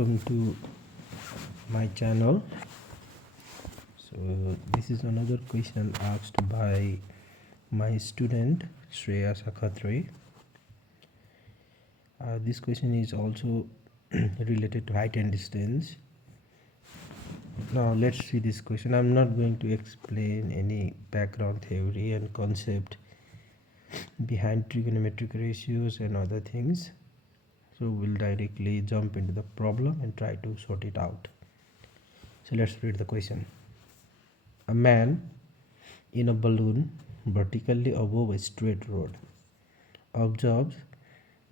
welcome to my channel. So this is another question asked by my student Shreya Sakhatri. This question is also related to height and distance. Now let's see this question. I'm not going to explain any background theory and concept behind trigonometric ratios and other things. So we'll directly jump into the problem and try to sort it out. So let's read the question. A man in a balloon vertically above a straight road observes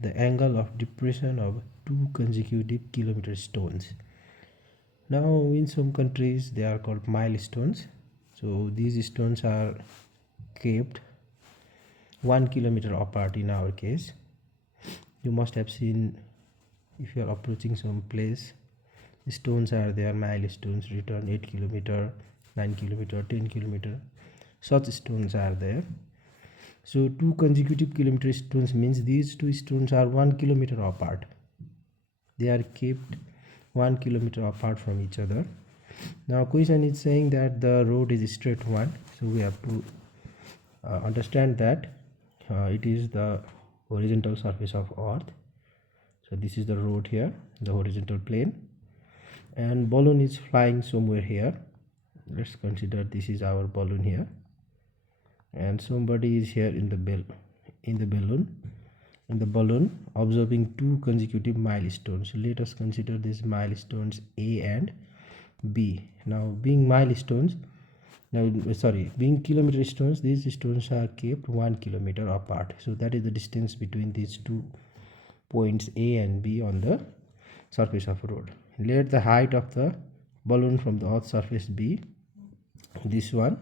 the angle of depression of two consecutive kilometer stones. Now in some countries they are called milestones. So these stones are kept 1 kilometer apart. In our case, you must have seen, if you are approaching some place, stones are there, milestones written 8 kilometer, 9 kilometer, 10 kilometer, such stones are there. So two consecutive kilometer stones means these two stones are 1 kilometer apart. They are kept 1 kilometer apart from each other. Now question is saying that the road is a straight one, so we have to understand that it is the horizontal surface of earth. So this is the road here, the horizontal plane, and balloon is flying somewhere here. Let's consider this is our balloon here, and somebody is here in the balloon observing two consecutive milestones. Let us consider these milestones A and B. Now being being kilometer stones, these stones are kept 1 kilometer apart. So that is the distance between these two points A and B on the surface of road. Let the height of the balloon from the earth surface be this one.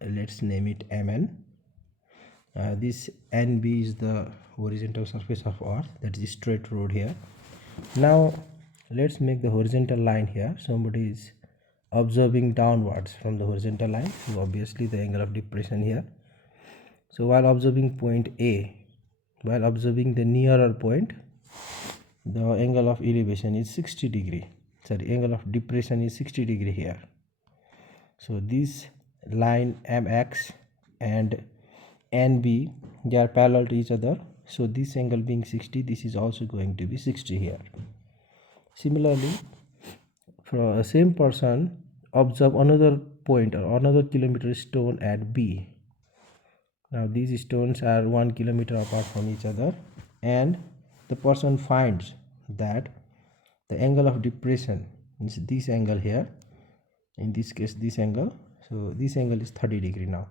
Let's name it Mn. This NB is the horizontal surface of earth, that is straight road here. Now let's make the horizontal line here. Somebody is observing downwards from the horizontal line, so obviously the angle of depression here. So while observing point A, while observing the nearer point, the angle of elevation is 60 degree. Angle of depression is 60 degree here. So this line MX and NB, they are parallel to each other. So this angle being 60, this is also going to be 60 here. Similarly, for a same person observe another point or another kilometer stone at B. Now these stones are 1 kilometer apart from each other, and the person finds that the angle of depression is this angle here, in this case this angle. So this angle is 30 degree now.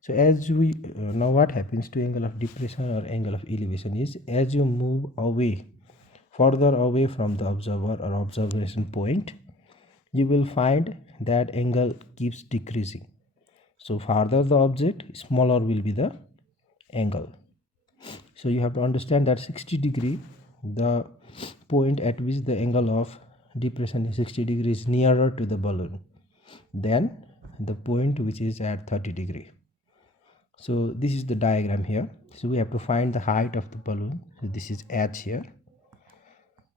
So as we now what happens to angle of depression or angle of elevation is, as you move away, further away from the observer or observation point, you will find that angle keeps decreasing. So farther the object, smaller will be the angle. So you have to understand that 60 degree, the point at which the angle of depression is 60 degrees, is nearer to the balloon than the point which is at 30 degree. So this is the diagram here. So we have to find the height of the balloon. So this is H here.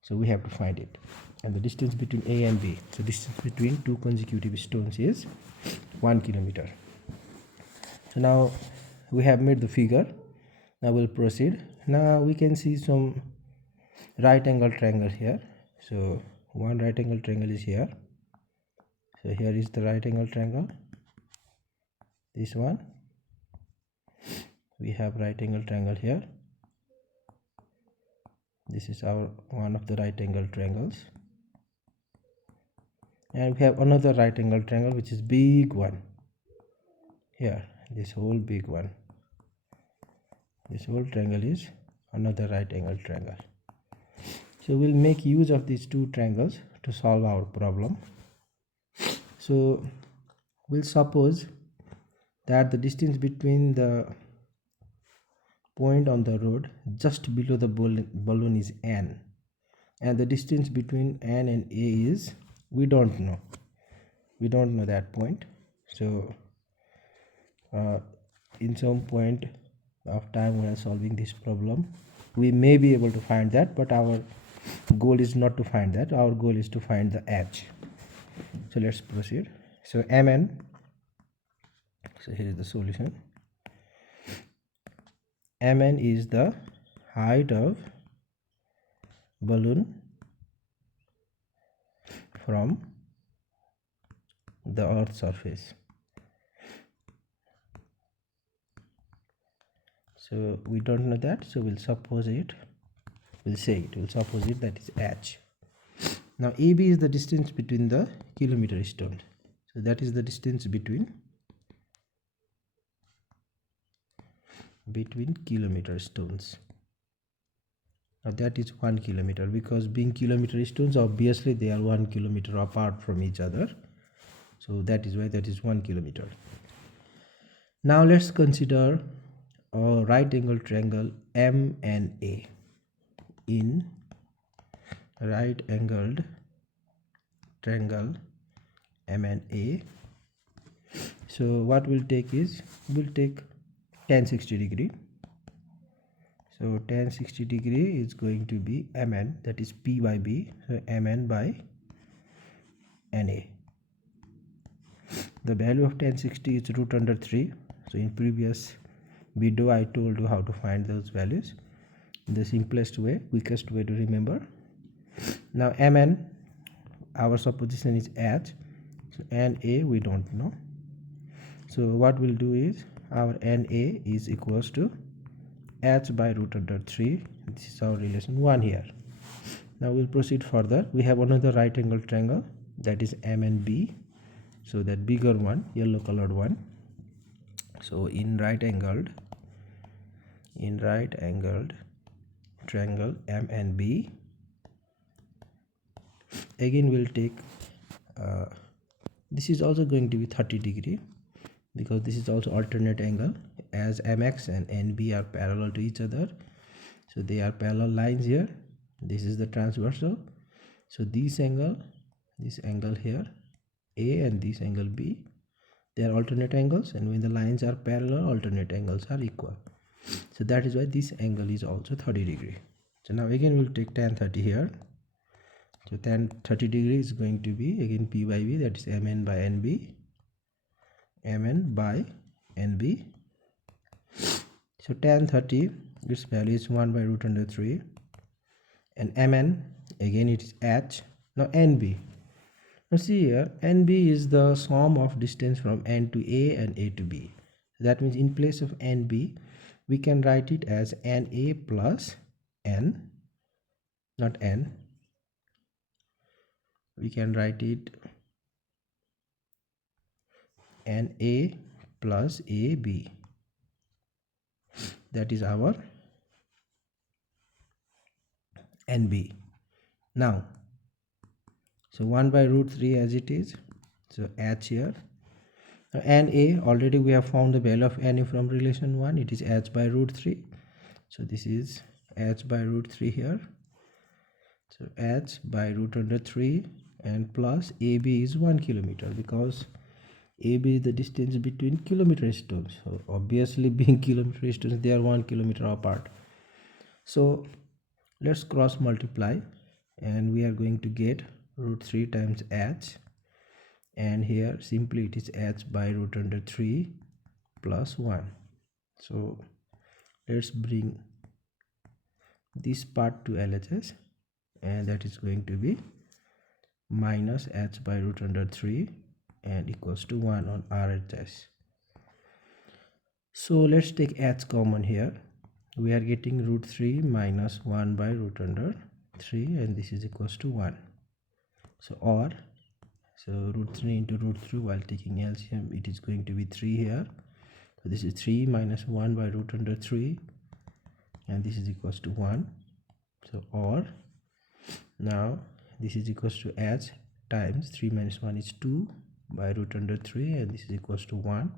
So we have to find it, and the distance between A and B. So distance between two consecutive stones is 1 kilometer. So now we have made the figure. Now we'll proceed. Now we can see some right angle triangle here. So one right angle triangle is here. So here is the right angle triangle, this one. We have right angle triangle here. This is our one of the right angle triangles, and we have another right angle triangle which is big one here. This whole big one, this whole triangle is another right angle triangle. So we'll make use of these two triangles to solve our problem. So we'll suppose that the distance between the point on the road just below the balloon is N, and the distance between N and A is, we don't know that point. So in some point of time when solving this problem, we may be able to find that, but our Goal is not to find that, our goal is to find the edge. So let's proceed. So Mn, so here is the solution. Mn is the height of balloon from the earth's surface. So we don't know that, so we'll suppose it, we'll suppose it that is h. Now AB is the distance between the kilometer stone, so that is the distance between kilometer stones. Now that is 1 kilometer, because being kilometer stones, obviously they are 1 kilometer apart from each other, so that is why that is 1 kilometer. Now let's consider a right angle triangle MNA. In right angled triangle MNA, so what we'll take is, we'll take tan 60 degree. So tan 60 degree is going to be Mn, that is P by B, so Mn by Na. The value of tan 60 is root under 3. So in previous video I told you how to find those values. The simplest way, quickest way to remember. Now Mn, our supposition is h, so Na we don't know. So what we'll do is, our Na is equals to h by root under 3. This is our relation 1 here. Now we'll proceed further. We have another right angle triangle, that is MNB. So that bigger one, yellow colored one. So in right angled triangle MNB, again we'll take this is also going to be 30 degree, because this is also alternate angle, as MX and NB are parallel to each other, so they are parallel lines here. This is the transversal, so this angle here A and this angle B, they are alternate angles, and when the lines are parallel, alternate angles are equal. So that is why this angle is also 30 degree. So now again we'll take tan 30 here. So tan 30 degree is going to be again P by B, that is Mn by Nb. Mn by Nb. So tan 30, its value is 1 by root under 3. And Mn, again it is h. Now Nb. Now see here, Nb is the sum of distance from N to A and A to B. That means in place of Nb, we can write it as Na plus N, not N. We can write it Na plus AB. That is our Nb. Now, so 1 by root 3 as it is, so h here. Now Na, already we have found the value of Na from relation 1, it is h by root 3. So this is h by root 3 here. So h by root under 3, and plus AB is 1 kilometer, because AB is the distance between kilometer stones. So obviously being kilometer stones, they are 1 kilometer apart. So let's cross multiply, and we are going to get root 3 times h, and here simply it is h by root under 3 plus 1. So let's bring this part to LHS, and that is going to be minus h by root under 3 and equals to 1 on RHS. So let's take h common here. We are getting root 3 minus 1 by root under 3, and this is equals to 1. So root 3 into root 3, while taking LCM, it is going to be 3 here. So this is 3 minus 1 by root under 3, and this is equals to 1. So now this is equals to h times 3 minus 1 is 2 by root under 3, and this is equals to 1,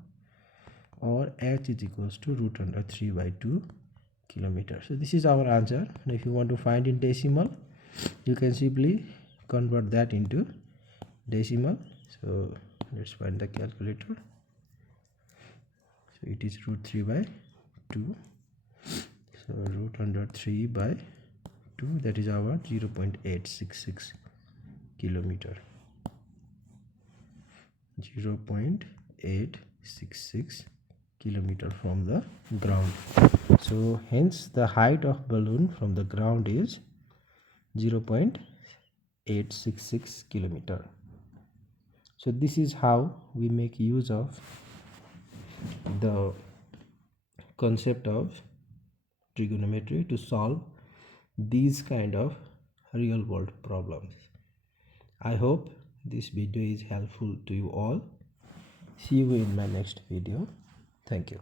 or h is equals to root under 3 by 2 kilometers. So this is our answer. And if you want to find in decimal, you can simply convert that into decimal. So let's find the calculator. So it is root 3 by 2. So root under 3 by 2, that is our 0.866 kilometer. 0.866 kilometer from the ground. So hence the height of balloon from the ground is 0.866 kilometer. So this is how we make use of the concept of trigonometry to solve these kind of real world problems. I hope this video is helpful to you all. See you in my next video. Thank you.